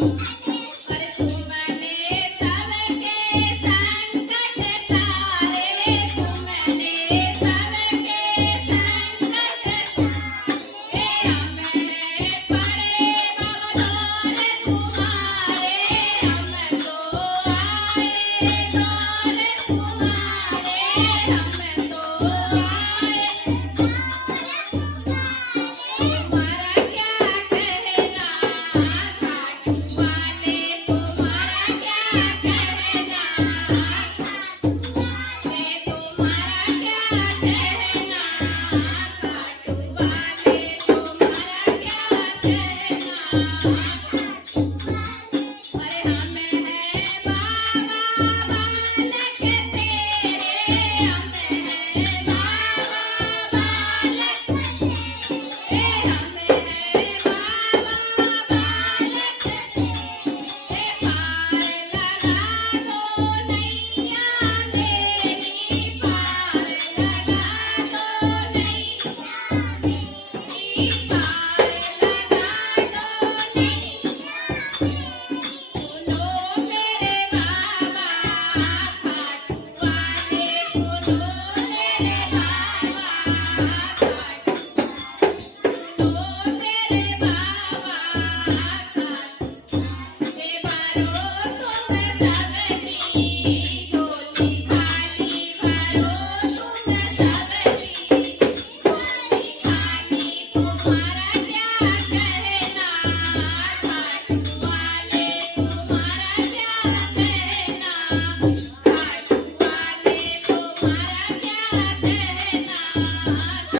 अरे तुमने सबके संकट तारे, तुमने सबके संकट तारे, हमें पड़े बगदौर तुम्हारे, हम तो आए दौर तुम्हारे, हम तो आए तुम्हारा क्या कहना खाटू वाले, तुम्हारा क्या कहना खाटू वाले, तुम्हारा क्या कहना खाटू वाले, तुम्हारा क्या कहना